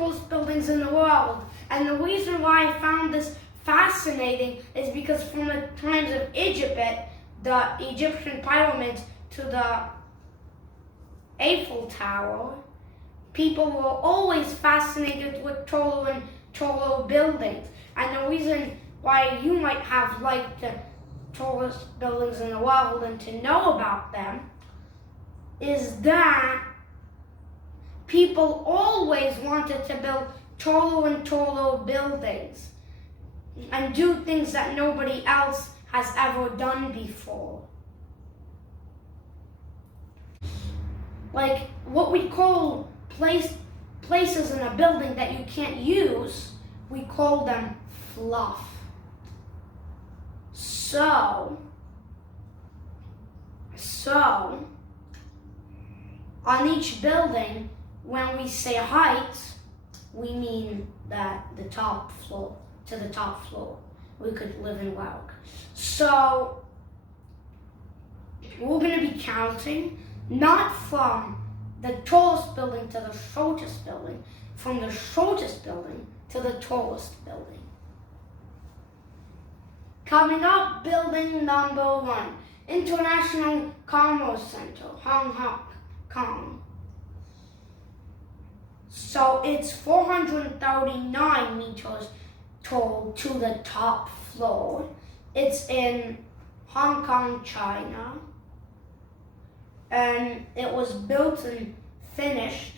tallest buildings in the world. And the reason why I found this fascinating is because from the times of Egypt, the Egyptian pyramids to the Eiffel Tower, people were always fascinated with taller and taller buildings. And the reason why you might have liked the tallest buildings in the world and to know about them is that people always wanted to build taller and taller buildings and do things that nobody else has ever done before. Like what we call places in a building that you can't use, we call them fluff. So on each building, when we say height, we mean that the top floor to the top floor we could live and work. So we're going to be counting not from the tallest building to the shortest building, from the shortest building to the tallest building. Coming up, building number 1, International Commerce Center, Hong Kong. So it's 439 meters tall to the top floor. It's in Hong Kong, China. And it was built and finished,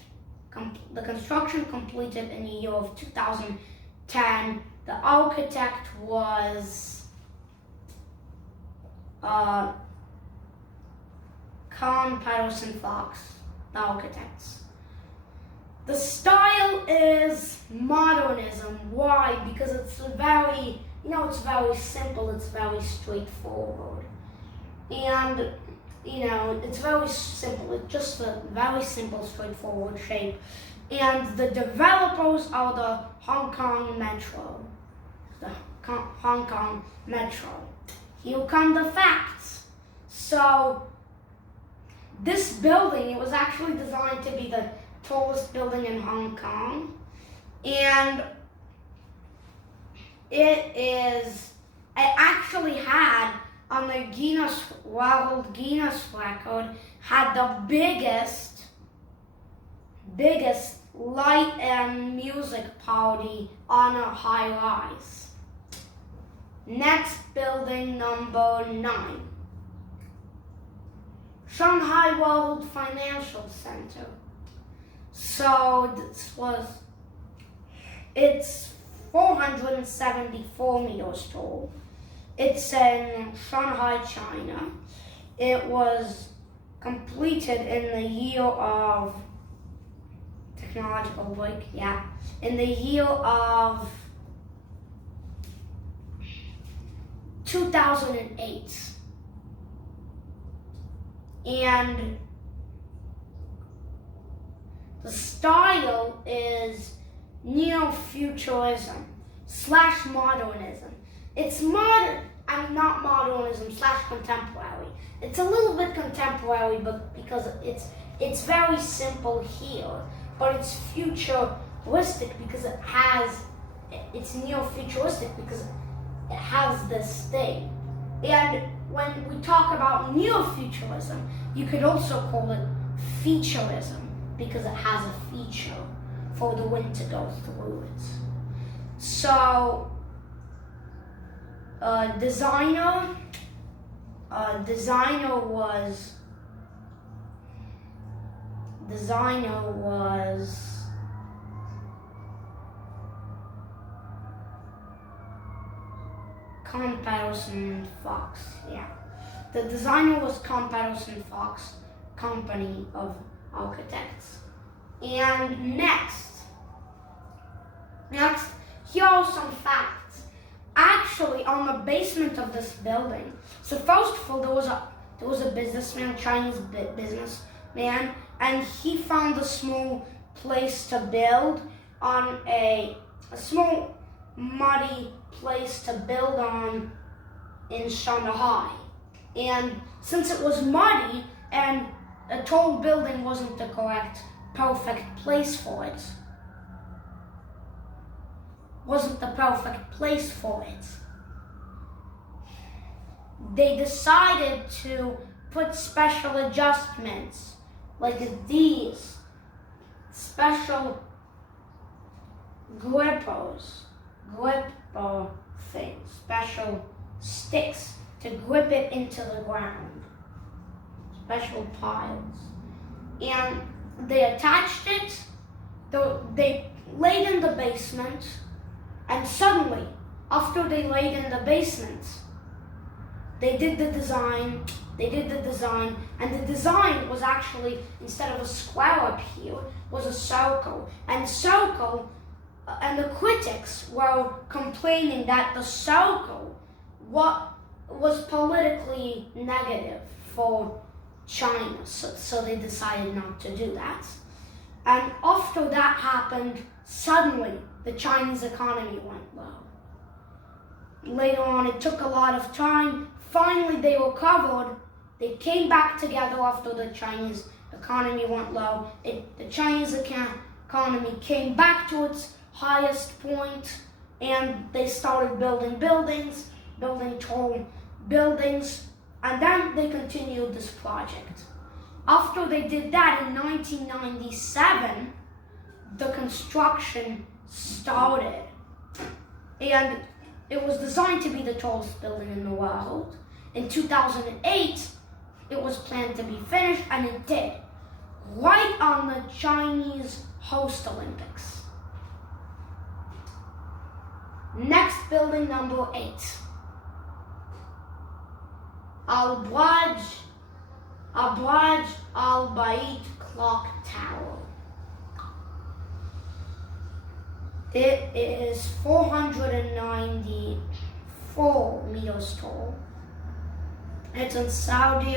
the construction completed in the year of 2010. The architect was Kahn Patterson Fox, the architects. The style is modernism. Why? Because it's very, it's very simple, it's very straightforward. And, it's very simple, it's just a very simple, straightforward shape. And the developers are the Hong Kong Metro. Hong Kong Metro. Here come the facts. So, this building, it was actually designed to be the tallest building in Hong Kong, and it actually had on the World Guinness record, had the biggest light and music party on a high rise. Next, building number 9. Shanghai World Financial Center. So it's 474 meters tall. It's in Shanghai, China. It was completed in the year of technological break, in the year of 2008. And the style is neo-futurism / modernism. It's not modernism / contemporary. It's a little bit contemporary, but because it's very simple here, but it's futuristic because it's neo-futuristic because it has this thing. And when we talk about neo-futurism, you could also call it featureism because it has a feature for the wind to go through it. So, designer was Kahn Patterson Fox. The designer was Kahn Patterson Fox Company of Architects. And next, here are some facts. Actually, on the basement of this building, so first of all, there was a businessman, Chinese businessman, and he found a small place to build on a small muddy place to build on in Shanghai. And since it was muddy and a tall building wasn't the correct, perfect place for it, wasn't the perfect place for it. They decided to put special adjustments like these special gripper things, special sticks to grip it into the ground, special piles. And they attached it, they laid in the basement, and suddenly, after they laid in the basement, they did the design, and the design was actually, instead of a square up here, was a circle. And the critics were complaining that the circle was politically negative for China, so they decided not to do that. And after that happened, suddenly the Chinese economy went low. Later on, it took a lot of time. Finally, they recovered. They came back together after the Chinese economy went low. The Chinese economy came back to its highest point, and they started building buildings, building tall buildings, and then they continued this project. After they did that in 1997, the construction started. And it was designed to be the tallest building in the world. In 2008, it was planned to be finished, and it did. Right on the Chinese host Olympics. Next, building number 8. Al-Burj Al Bait Clock Tower. It is 494 meters tall. It's in Saudi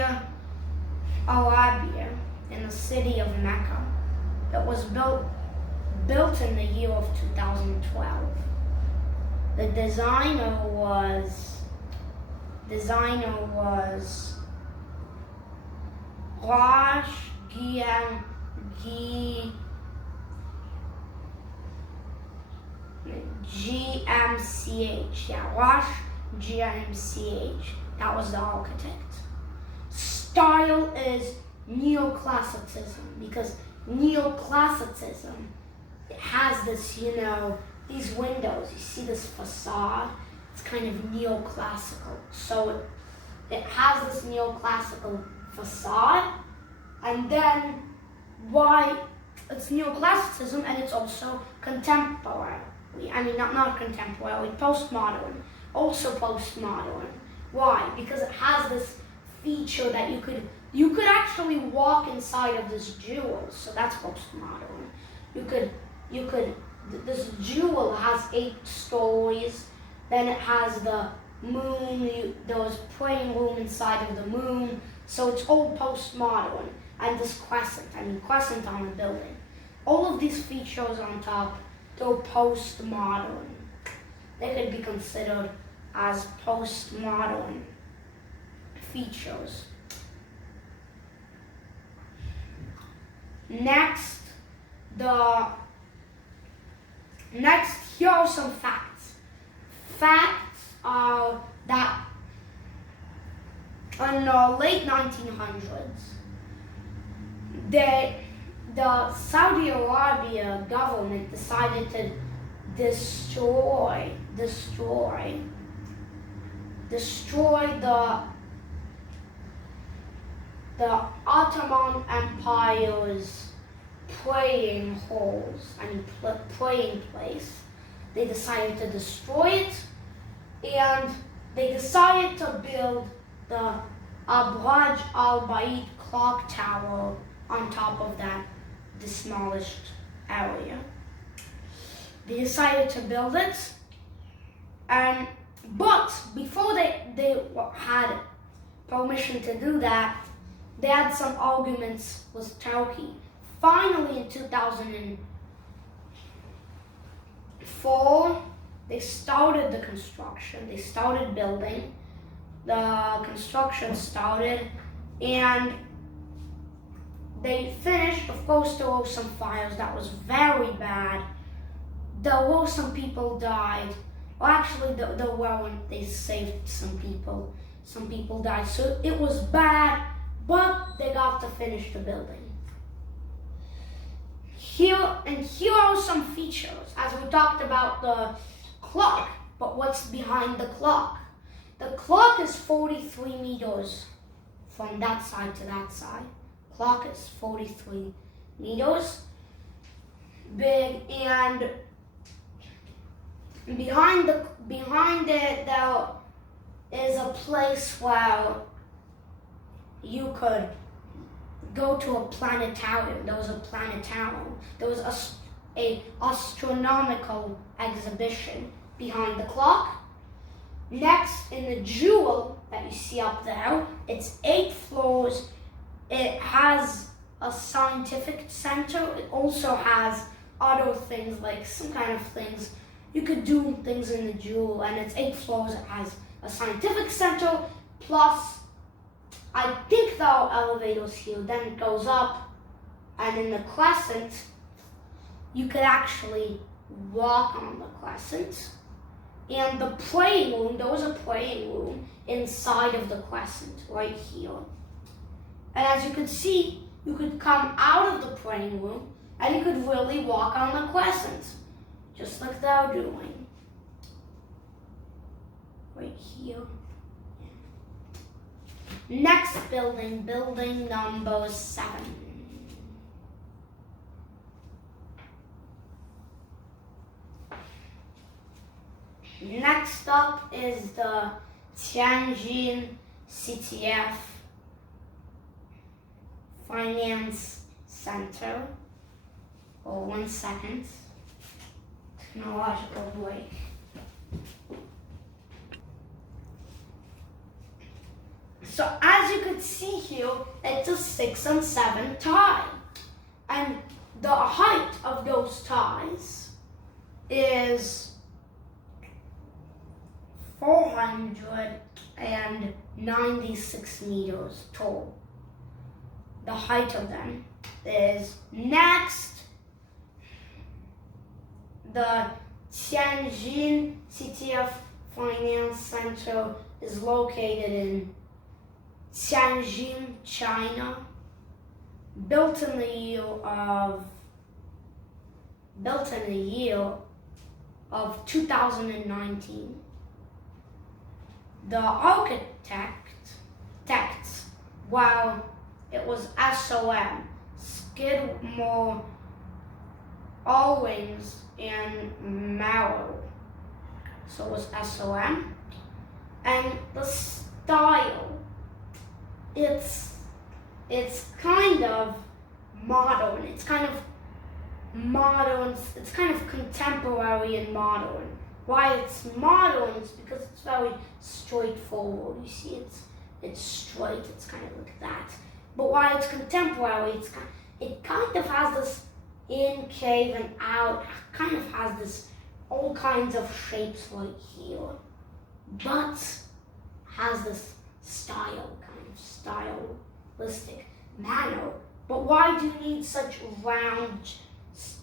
Arabia, in the city of Mecca. It was built in the year of 2012. The designer was Rosh GMCH. Yeah, Rosh GMCH. That was the architect. Style is neoclassicism, because neoclassicism, it has this, these windows. You see this facade? It's kind of neoclassical. So it has this neoclassical facade, and then why it's neoclassicism, and it's also contemporary. I mean, not contemporary, postmodern. Also postmodern. Why? Because it has this feature that you could actually walk inside of this jewel. So that's postmodern. This jewel has 8 stories. Then it has the moon. There's praying room inside of the moon. So it's all postmodern. And this crescent on the building. All of these features on top, they're postmodern. They could be considered as postmodern features. Next, here are some facts. Facts are that in the late 1900s, the Saudi Arabia government decided to destroy the Ottoman Empire's praying place. They decided to destroy it, and they decided to build the Burj Al Bait clock tower on top of that demolished area. They decided to build it, but before they had permission to do that, they had some arguments with Turkey. Finally, in 2004, they started the construction. They started building. The construction started, and they finished. Of course, there were some fires. That was very bad. there were some people died. Well, actually, there weren't. They saved some people. Some people died. So it was bad, but they got to finish the building. Here are some features. As we talked about the clock, but what's behind the clock? The clock is 43 meters from that side to that side. Clock is 43 meters big, and behind it there is a place where you could go to a planetarium. There was a planetarium. There was a astronomical exhibition behind the clock. Next, in the jewel that you see up there, it's 8 floors. It has a scientific center. It also has other things, like some kind of things. You could do things in the jewel, and it's 8 floors. It has a scientific center, plus I think there are elevators here. Then it goes up, and in the crescent, you could actually walk on the crescent. And the praying room, there was a praying room inside of the crescent, right here. And as you could see, you could come out of the praying room, and you could really walk on the crescent, just like they're doing. Right here. Next building, building number 7. Next up is the Tianjin CTF Finance Center. Oh, 1 second. Technological break. So as you can see here, it's a 6 and 7 tie. And the height of those ties is 496 meters tall. The height of them is next. The Tianjin CTF Finance Center is located in Tianjin, China. Built in the year of 2019. The architects, while it was SOM, Skidmore, Owings, and Marrow. So it was SOM. And the style, it's kind of modern. It's kind of modern. It's kind of contemporary and modern. Why it's modern is because it's very straightforward. You see, it's straight. It's kind of like that. But why it's contemporary, it kind of has this in, cave, and out. Kind of has this all kinds of shapes right here, but has this style, kind of stylistic manner. But why do you need such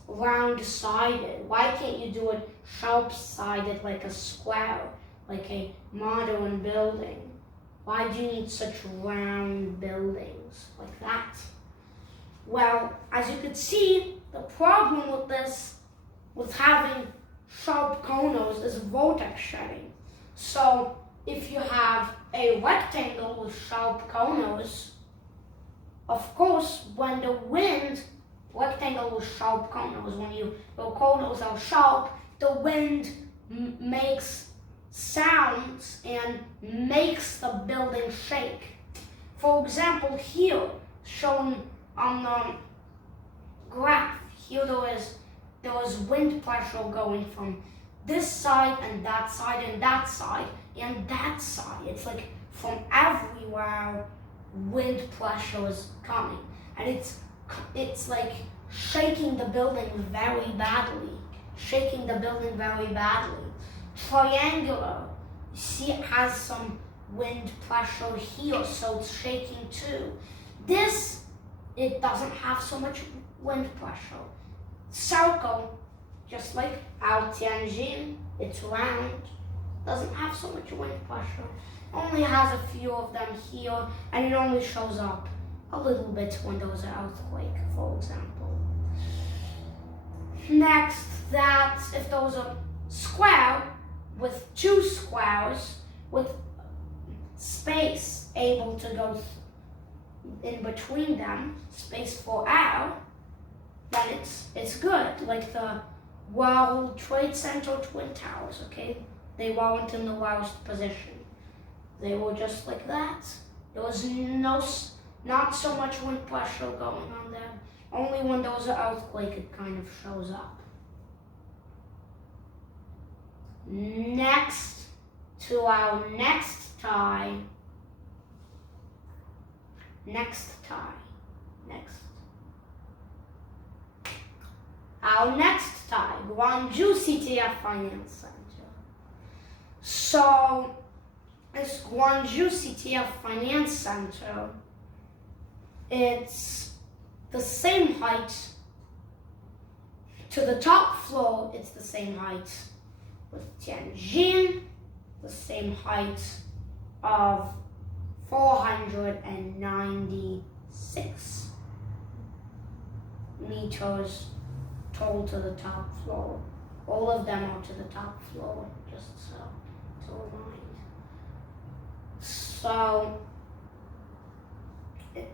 round-sided? Why can't you do it sharp-sided like a square, like a modern building? Why do you need such round buildings like that? Well, as you could see, the problem with this, with having sharp corners, is vortex shedding. So if you have a rectangle with sharp corners, of course, when the wind, rectangle with sharp corners, when your corners are sharp, the wind makes sounds and makes the building shake. For example, here, shown on the graph, here there was wind pressure going from this side and that side and that side and that side. It's like from everywhere wind pressure is coming, and it's like shaking the building very badly. Triangular, you see, it has some wind pressure here, so it's shaking too. This, it doesn't have so much wind pressure. Circle, just like our Tianjin, it's round, doesn't have so much wind pressure, only has a few of them here, and it only shows up a little bit when there's an earthquake, for example. Next, that if there was a square with two squares with space able to go in between them, space for air, then it's good. Like the World Trade Center Twin Towers, okay? They weren't in the worst position. They were just like that. There was not so much wind pressure going on there. Only when there was an earthquake it kind of shows up. Next to our next tie. Our next tie, Gwangju CTF Finance Center. So, this Gwangju CTF Finance Center, it's the same height. To the top floor, it's the same height with Tianjin, the same height of 496 meters tall to the top floor. All of them are to the top floor, just so to remind. So,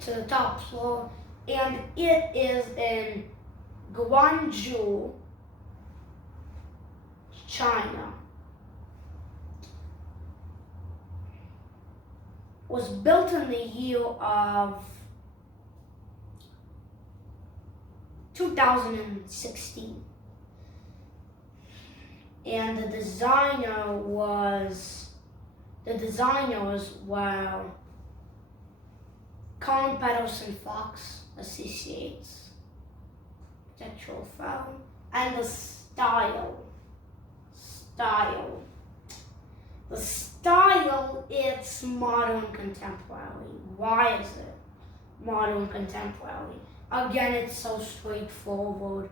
to the top floor, and it is in Gwangju, China. Was built in the year of 2016. And the designers were Colin Peterson Fox Associates, architectural firm, and the style, it's modern contemporary. Why is it modern contemporary? Again, it's so straightforward.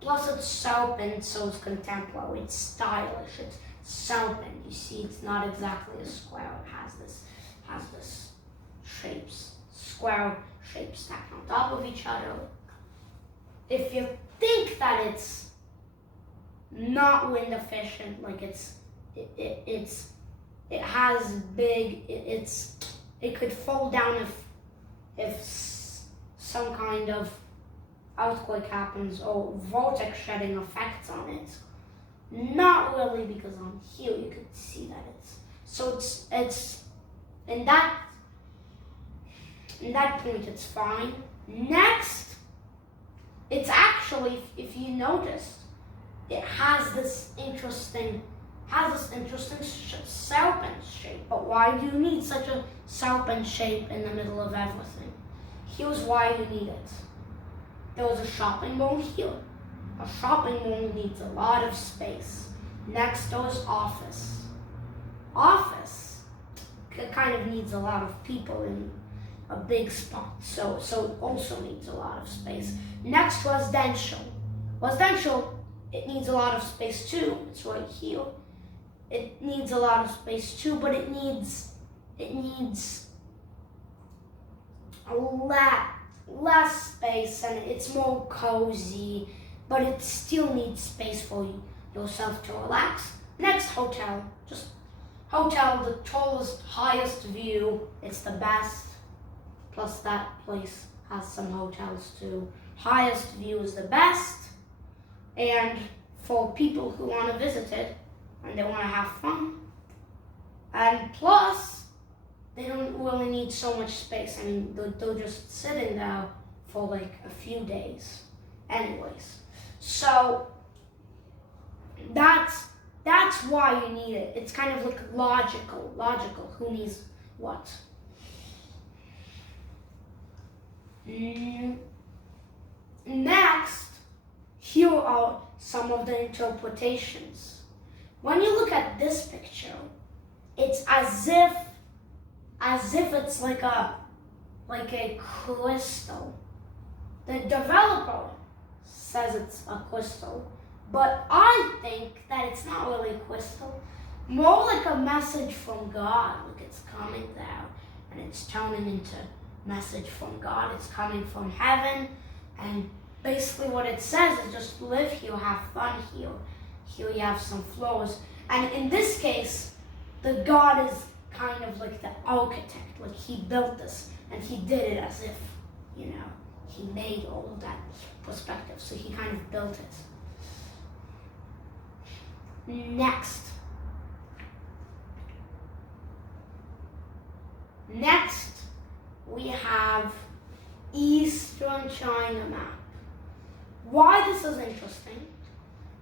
Plus it's serpent, so it's contemporary. It's stylish. It's serpent. You see, it's not exactly a square. It has this shapes, square shapes stacked on top of each other. If you think that it's not wind efficient, like it could fall down if some kind of earthquake happens or vortex shedding effects on it. Not really, because on here you could see that it's in that point it's fine. Next, it's actually, if you notice, it has this interesting serpent shape. But why do you need such a serpent shape in the middle of everything? Here's why you need it. There was a shopping mall here. A shopping mall needs a lot of space. Next door's office. Office kind of needs a lot of people in a big spot, so it also needs a lot of space. Next, residential. Residential, it needs a lot of space too. It's right here. It needs a lot of space too, but it needs a lot less space, and it's more cozy, but it still needs space for yourself to relax. Next, hotel. Just hotel, the tallest, highest view. It's the best. Plus that place has some hotels too. Highest view is the best. And for people who want to visit it and they want to have fun. And plus, they don't really need so much space. I mean, they're just sitting there for like a few days. Anyways, so that's why you need it. It's kind of like logical. Who needs what? Next, here are some of the interpretations. When you look at this picture, it's as if it's like a crystal. The developer says it's a crystal, But I think that it's not really a crystal, more like a message from God. Like it's coming down and it's turning into a message from God. It's coming from heaven, and basically what it says is just live here, have fun here. Here you have some floors. And in this case, the God is kind of like the architect. Like he built this and he did it as if, he made all of that perspective. So he kind of built it. Next, we have Eastern China map. Why this is interesting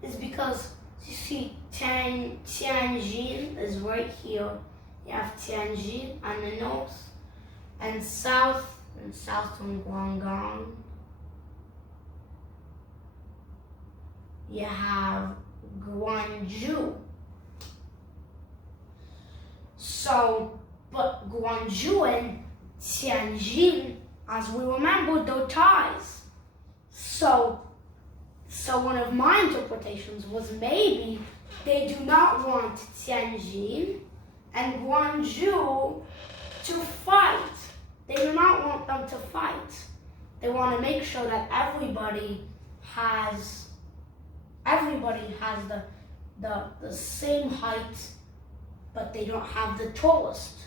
is because you see Tianjin is right here. You have Tianjin on the north and south from Guangdong. You have Guangzhou. So, but Guangzhou and Tianjin, as we remember, they're ties. So one of my interpretations was maybe they do not want Tianjin and Guangzhou to fight. They do not want them to fight. They want to make sure that everybody has the same height, but they don't have the tallest.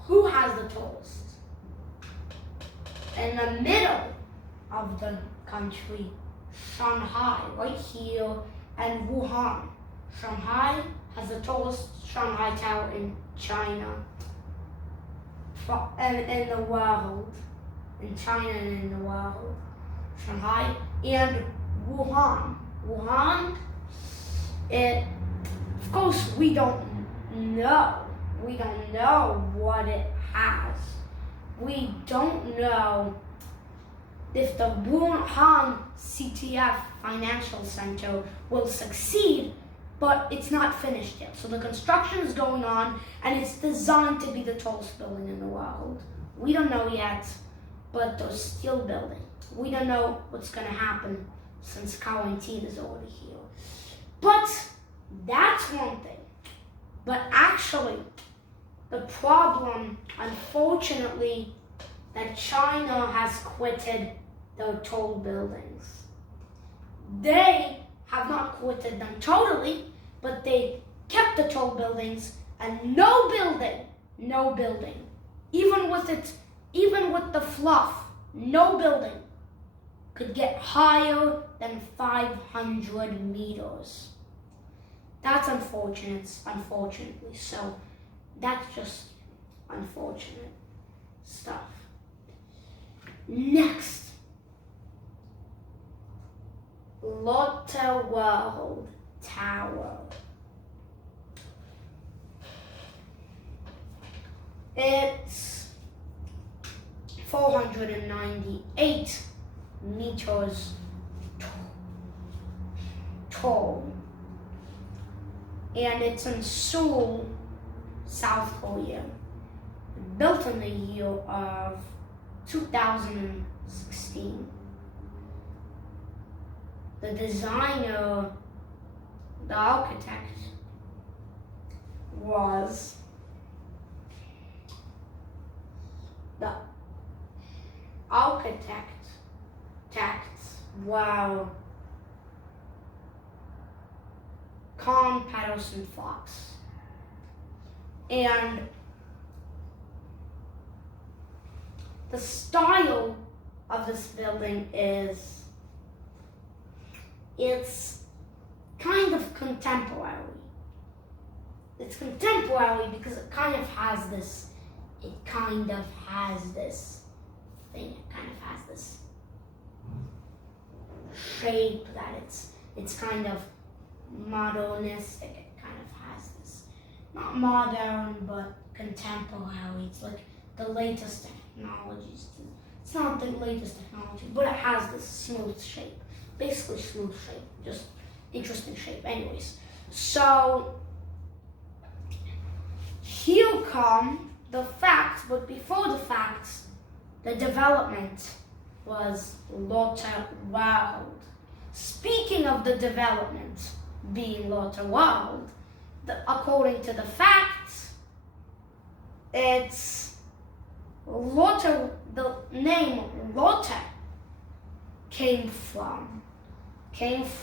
Who has the tallest? In the middle of the country, Shanghai, right here, and Wuhan. Shanghai has the tallest Shanghai Tower in China, and in the world, in China and in the world. Shanghai and Wuhan. Wuhan, of course, we don't know. We don't know what it has. We don't know if the Wuhan CTF Financial Center will succeed, but it's not finished yet. So the construction is going on, and it's designed to be the tallest building in the world. We don't know yet, but they're still building. We don't know what's going to happen since quarantine is already here. But that's one thing. But actually, the problem, unfortunately, that China has quitted their tall buildings. They have not quitted them totally, but they kept the tall buildings, and no building, even with the fluff, no building could get higher than 500 meters. That's unfortunately. So that's just unfortunate stuff. Next, Lotte World Tower. It's 498 meters tall, and it's in Seoul, South Korea. Built in the year of 2016. The designer, the architect, was Con Patterson Fox. And the style of this building it's kind of contemporary. It's contemporary because it kind of has this thing. It kind of has this shape that it's kind of modernistic. It kind of has this, not modern, but contemporary. It's like the latest technologies. It's not the latest technology, but it has this smooth shape. Basically smooth shape, just interesting shape. Anyways, so here come the facts, but before the facts, the development was Lotte World. speaking of the development being Lotte World, according to the facts, it's Lotte, the name Lotte came from this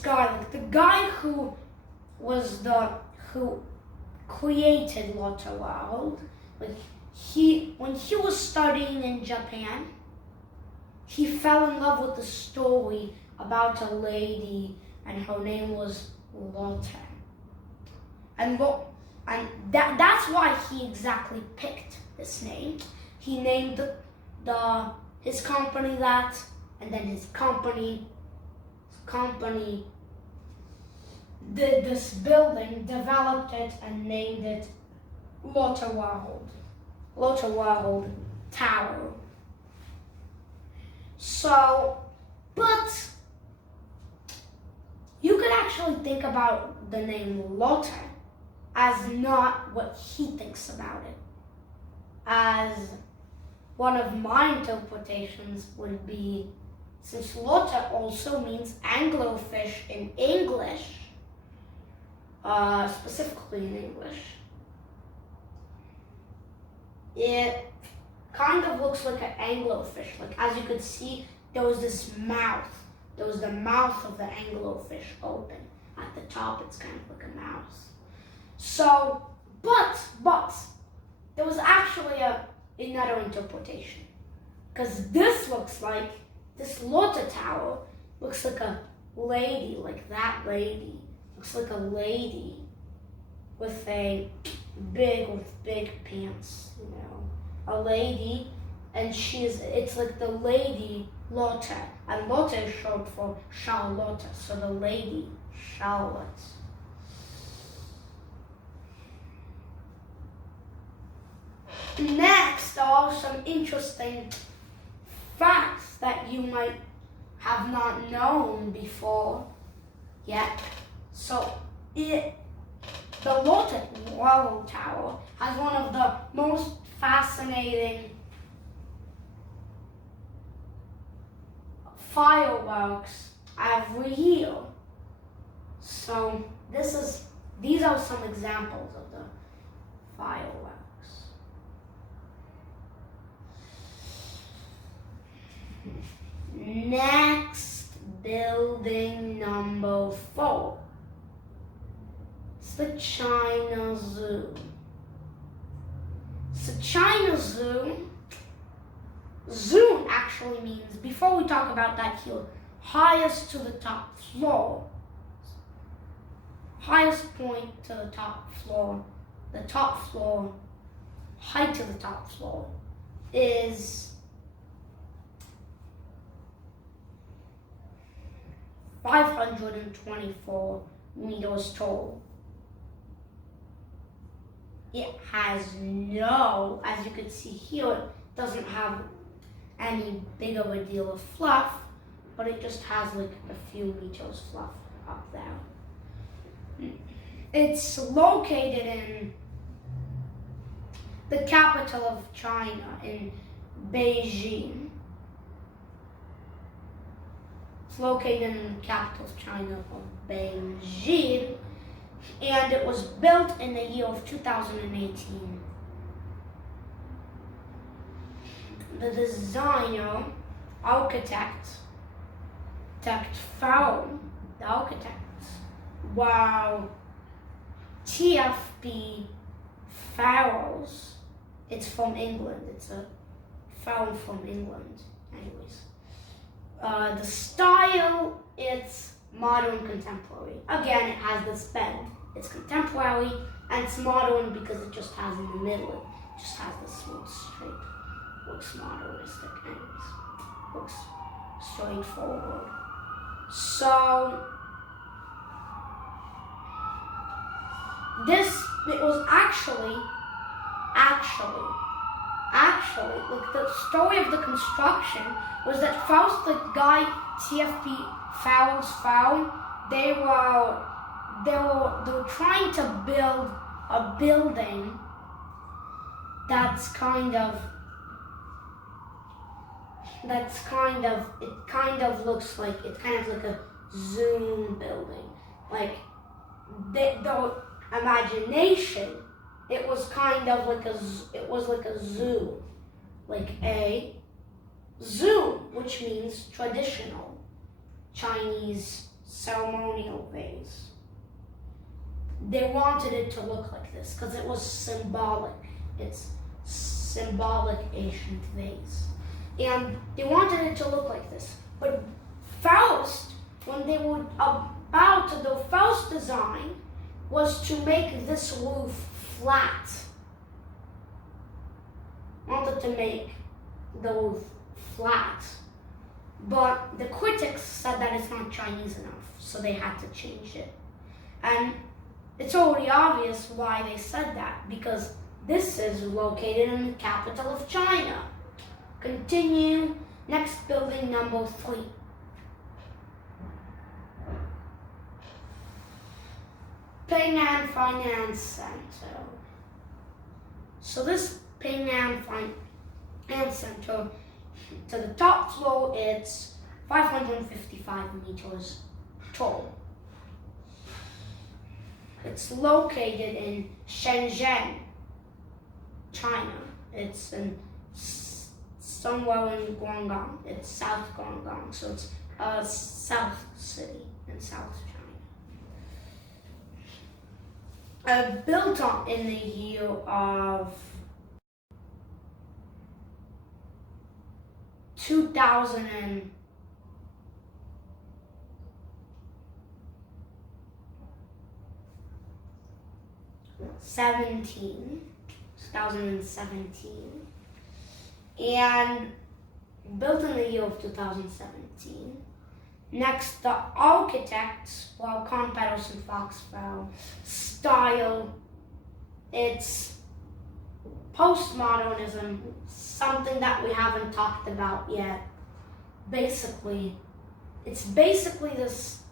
guy, like the guy who created Lotte World. Like when he was studying in Japan, he fell in love with the story about a lady, and her name was Lotte. And that's why he exactly picked this name. He named his company that, and then his company did this building, developed it, and named it Lotte World Tower. So, but you could actually think about the name Lotte as not what he thinks about it. As one of my interpretations would be, since Lotte also means anglerfish in English, specifically in English, it kind of looks like an anglerfish. Like, as you could see, there was this mouth. There was the mouth of the anglerfish open. At the top, it's kind of like a mouse. So, but there was actually another interpretation. Because this Lotte Tower looks like a lady, like that lady. Looks like a lady with big pants, you know. A lady, and it's like the lady Lotte. And Lotte is short for Charlotte, so the lady Charlotte. Next, there are some interesting facts that you might have not known before yet. So, the Lotte World Tower has one of the most fascinating fireworks every year. So, these are some examples of the fireworks. Next, building number 4. It's the China Zoo. So China Zoo actually means, before we talk about that here, highest to the top floor. Highest point to the top floor. The top floor, height to the top floor is 524 meters tall. It has as you can see here, it doesn't have any big of a deal of fluff, but it just has like a few meters fluff up there. It's located in the capital of China, in Beijing. It's located in the capital of China of Beijing, and it was built in the year of 2018. The designer, TFB Farrells. It's from England. It's a Farrell from England. Anyways, the style, it's modern contemporary. Again, it has this bend. It's contemporary and it's modern because it just has in the middle, it just has this smooth straight. Looks modernistic, anyways. Looks straightforward. So, it was actually, like the story of the construction was that first the guy TFB Farrells found, they were trying to build a building that's kind of that's kind of looks like, it's kind of like a Zoom building. Like the imagination, it was kind of like a zoo, like a zoo, which means traditional Chinese ceremonial vase. They wanted it to look like this because it was symbolic. It's symbolic ancient vase. And they wanted it to look like this. But Faust, when they were about to do Faust's design, was to make this roof flat. Wanted to make the roof flat. But the critics said that it's not Chinese enough, so they had to change it. And it's already obvious why they said that, because this is located in the capital of China. Continue, next building, number 3. Ping An Finance Center. So this Ping An Finance Center, to the top floor, it's 555 meters tall. It's located in Shenzhen, China. It's in somewhere in Guangdong. It's South Guangdong, so it's a south city in South China. Built in the year of 2017. And built in the year of 2017. Next, the architects, well, Kahn Pedersen Foxwell style, it's postmodernism, something that we haven't talked about yet. It's basically this,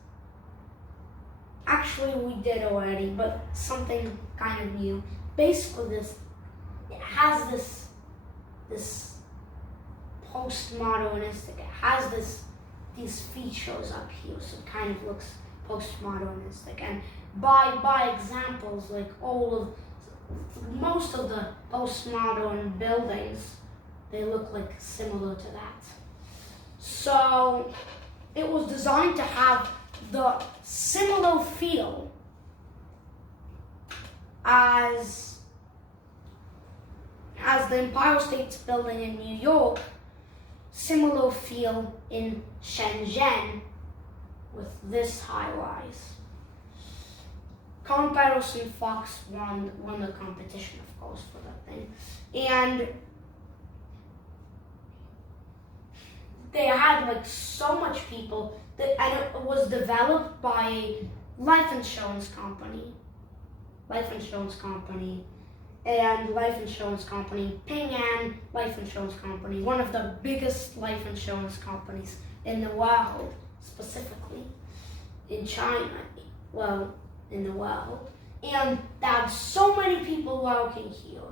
actually we did already, but something kind of new. Basically it has this postmodernistic, it has these features up here, so it kind of looks postmodernistic. And by examples, like most of the postmodern buildings, they look like similar to that. So it was designed to have the similar feel as the Empire State Building in New York, similar feel in Shenzhen with this high-rise. Kahn Pedersen Fox won the competition, of course, for that thing. And they had like so much people, and it was developed by a life insurance company, Ping An Life Insurance Company, one of the biggest life insurance companies in the world, specifically in China, well, in the world. And there are so many people working here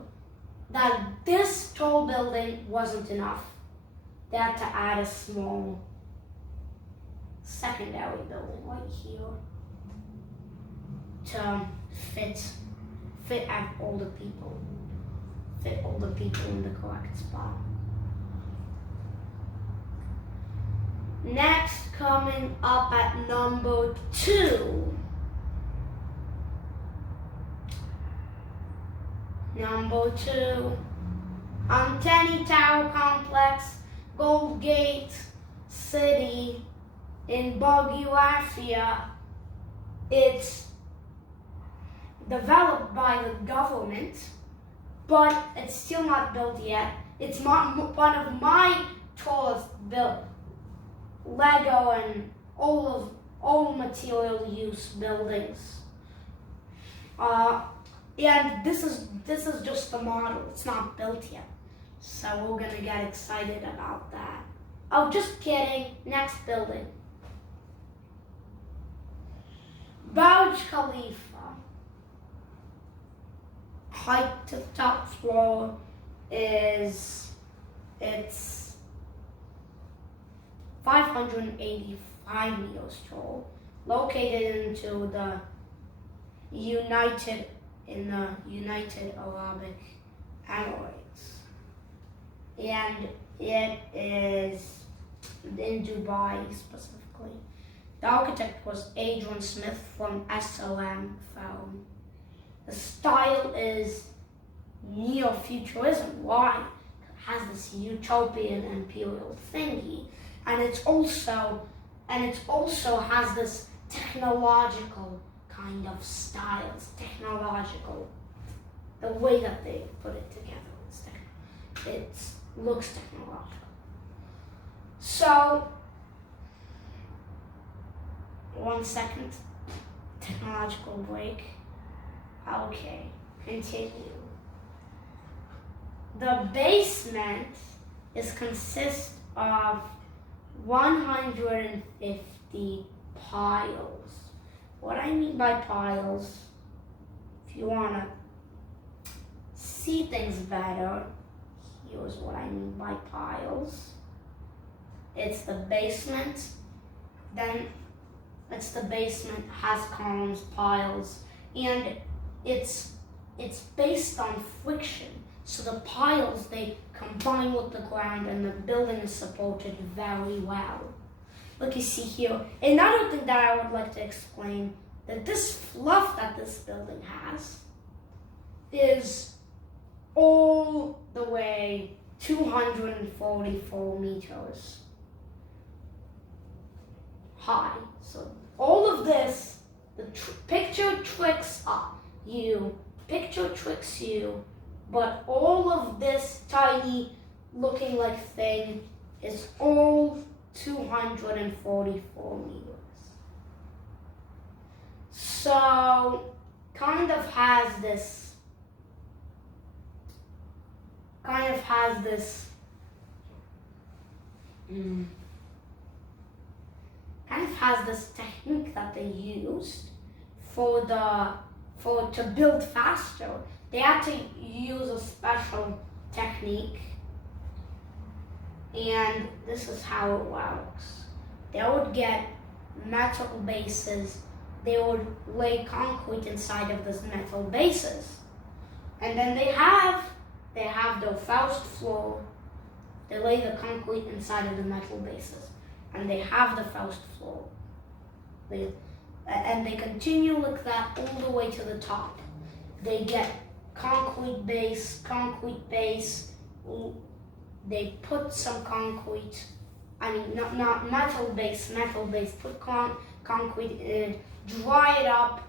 that this tall building wasn't enough. They had to add a small secondary building right here to fit all the people in the correct spot. Next, coming up at number 2. Number 2, Anteny Tower Complex, Gold Gate City in Bulgaria. It's developed by the government, but it's still not built yet. It's one of my tallest built Lego and all material use buildings. And this is just the model. It's not built yet, so we're gonna get excited about that. Oh, just kidding. Next building, Burj Khalifa. Height to the top floor is, it's 585 meters tall, located into the United Arab Emirates, and it is in Dubai specifically. The architect was Adrian Smith from SOM firm. The style is neo-futurism. Why? It has this utopian imperial thingy, and it also has this technological kind of style. It's technological. The way that they put it together, it looks technological. So, 1 second, technological break. Okay, continue. The basement consists of 150 piles. What I mean by piles, if you want to see things better, here's what I mean by piles. It's the basement, then it's the basement, has columns, piles, and it's based on friction. So the piles, they combine with the ground, and the building is supported very well. Look, you see here, another thing that I would like to explain, that this fluff that this building has is all the way 244 meters high. So all of this, the picture tricks you, but all of this tiny looking like thing is all 244 meters. So kind of has this technique that they used to build faster. They had to use a special technique, and this is how it works. They would get metal bases, they would lay concrete inside of these metal bases, and then they have the first floor, they lay the concrete inside of the metal bases, and they have the first floor. And they continue like that all the way to the top. They get concrete base, they put some concrete, not metal base, put concrete in, dry it up,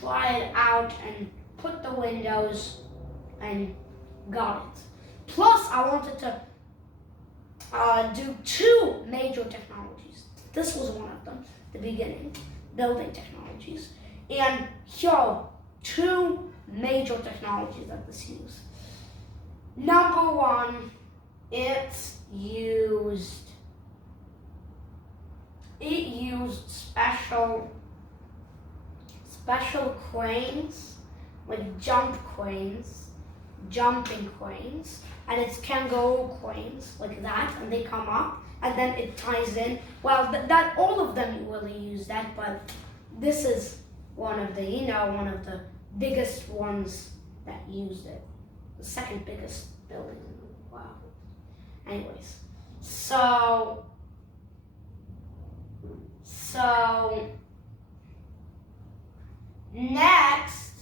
dry it out, and put the windows, and got it. Plus, I wanted to do 2 major technologies. This was one of them, the beginning, building technologies. And here are 2 major technologies that this used. Number 1, it used special cranes, like jumping cranes, and it's kangaroo cranes like that, and they come up, and then it ties in. Well, that all of them really use that, but this is one of the biggest ones that used it. The second biggest building in the world. Anyways, so next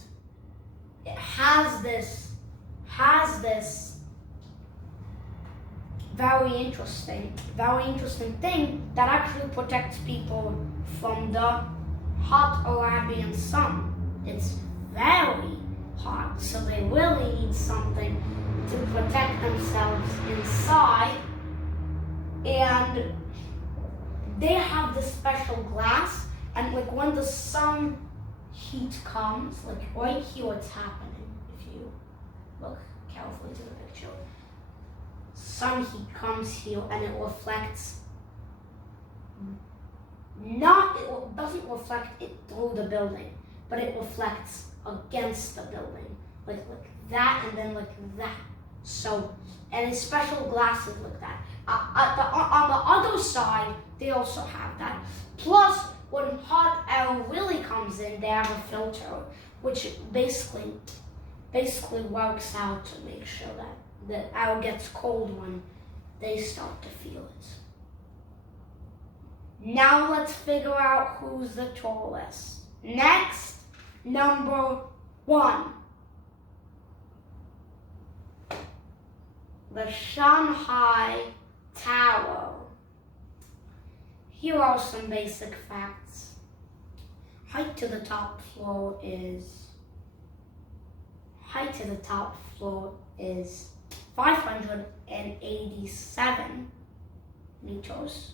it has this very interesting thing that actually protects people from the hot Arabian sun. It's very hot, so they really need something to protect themselves inside, and they have this special glass, and like when the sun heat comes, like right here what's happening, if you look carefully to the picture, sun heat comes here and it reflects, it doesn't reflect it through the building, but it reflects against the building, like that, and then like that. So, and it's special glasses like that. on the other side, they also have that. Plus, when hot air really comes in, they have a filter, which basically works out to make sure that the air gets cold when they start to feel it. Now let's figure out who's the tallest. Next, number 1. The Shanghai Tower. Here are some basic facts. Height to the top floor is 587 meters.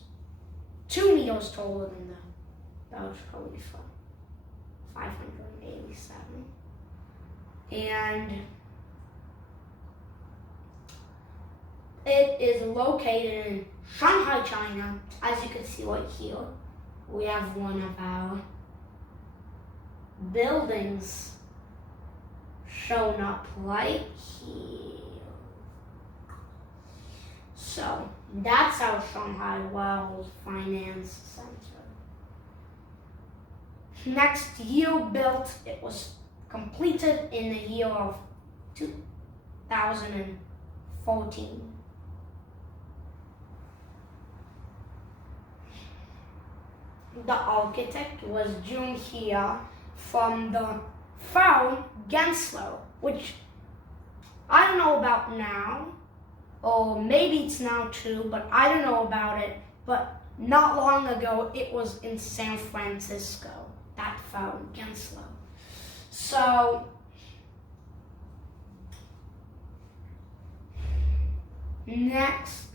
2 meters taller than the Burj Khalifa. 587. And it is located in Shanghai, China. As you can see right here, we have one of our buildings shown up right here. So that's our Shanghai World Finance Center. Next year built, it was completed in the year of 2014. The architect was Jung Hia from the firm Gensler, which I don't know about now, or maybe it's now too, but I don't know about it. But not long ago, it was in San Francisco, that firm Gensler. So, next,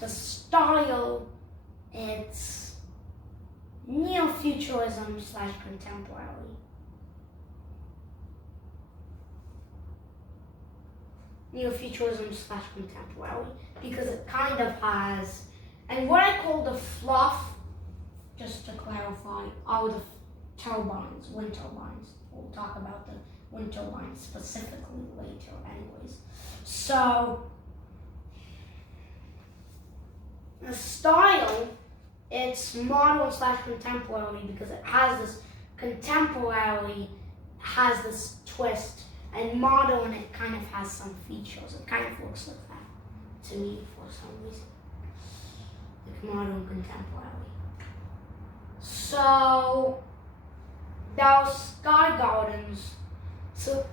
the style, it's neo-futurism / contemporary. Neo-futurism / contemporary, because it kind of has, and what I call the fluff, just to clarify, are the turbines, wind turbines. We'll talk about the wind turbines specifically later anyways. So, the style, it's modern / contemporary because it has this contemporary, has this twist, and modern, it kind of has some features. It kind of looks like that to me for some reason. Like modern contemporary. So, those sky gardens. So,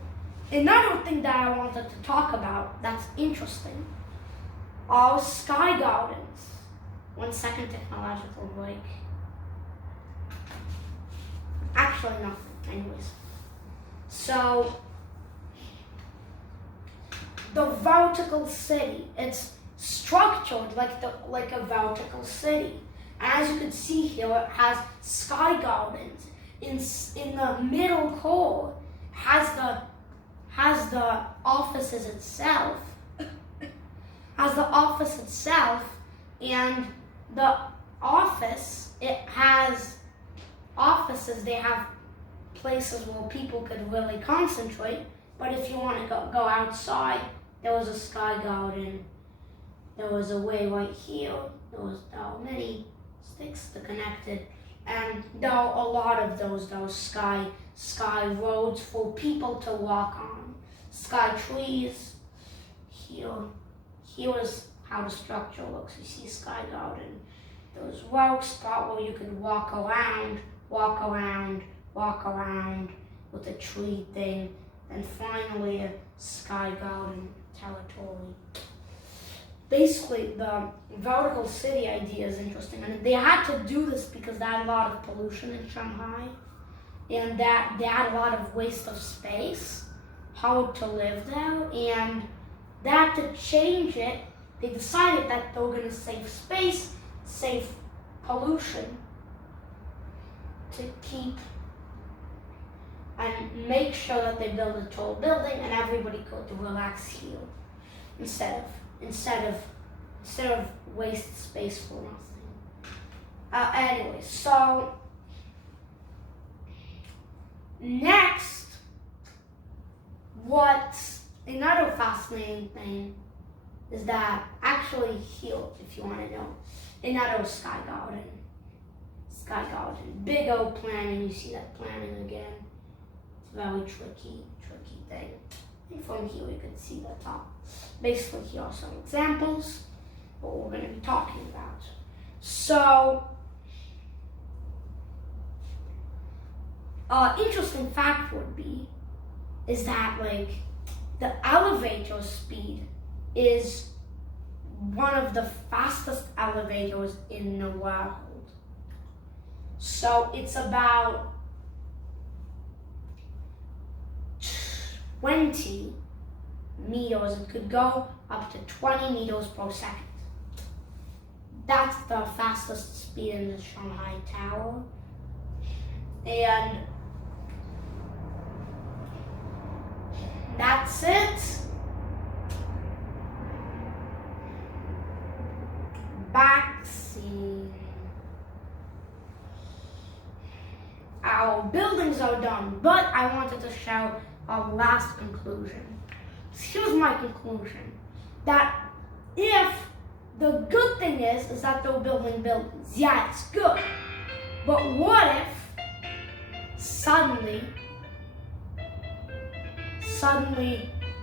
another thing that I wanted to talk about that's interesting are sky gardens. 1 second, technological break. Actually, nothing. Anyways. So, the vertical city. It's structured like a vertical city. As you can see here, it has sky gardens. In the middle core, has the offices itself. And the office, it has offices. They have places where people could really concentrate. But if you want to go outside, there was a sky garden. There was a way right here. There are many sticks to connect it. And there are a lot of those sky roads for people to walk on. Sky trees. Here is how the structure looks. You see sky garden. There's road spot where you can walk around with a tree thing. And finally a sky garden territory. Basically, the vertical city idea is interesting, and they had to do this because they had a lot of pollution in Shanghai, and that they had a lot of waste of space, hard to live there, and that to change it, they decided that they were going to save space, save pollution, to keep and make sure that they build a tall building and everybody could relax here instead of waste space for nothing. Anyway, so next, what Another fascinating thing is that actually here, if you want to know, another sky garden. Sky garden. Big old planning. You see that planning again? It's a very tricky thing. And from here you can see the top. Basically, here are some examples of what we're going to be talking about. So, interesting fact would be is that like the elevator speed is one of the fastest elevators in the world. So it's about 20 meters. It could go up to 20 meters per second. That's the fastest speed in the Shanghai Tower. And that's it. Back scene. Our buildings are done, but I wanted to show our last conclusion. So here's my conclusion. That if the good thing is that they're building buildings. Yeah, it's good. But what if suddenly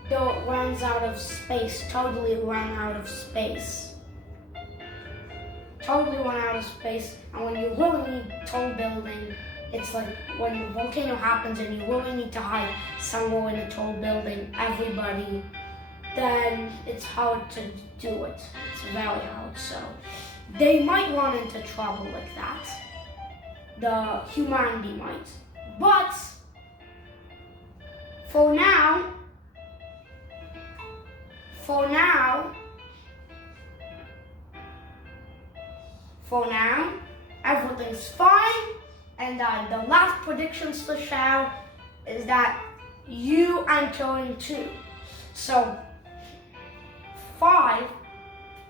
it runs out of space, totally run out of space. Totally run out of space, and when you really need tall building, it's like when a volcano happens and you really need to hide somewhere in a tall building, everybody, then it's hard to do it. It's very hard, so they might run into trouble like that. The humanity might. But for now, everything's fine. And the last predictions to show is that you enter into. So, 5,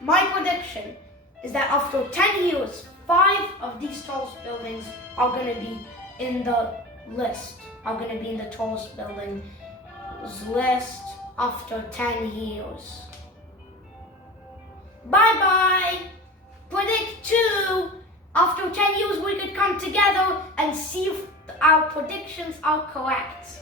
my prediction is that after 10 years, 5 of these tallest buildings are going to be in the list, are going to be in the tallest buildings list after 10 years. Bye-bye! Predict 2. After 10 years, we could come together and see if our predictions are correct.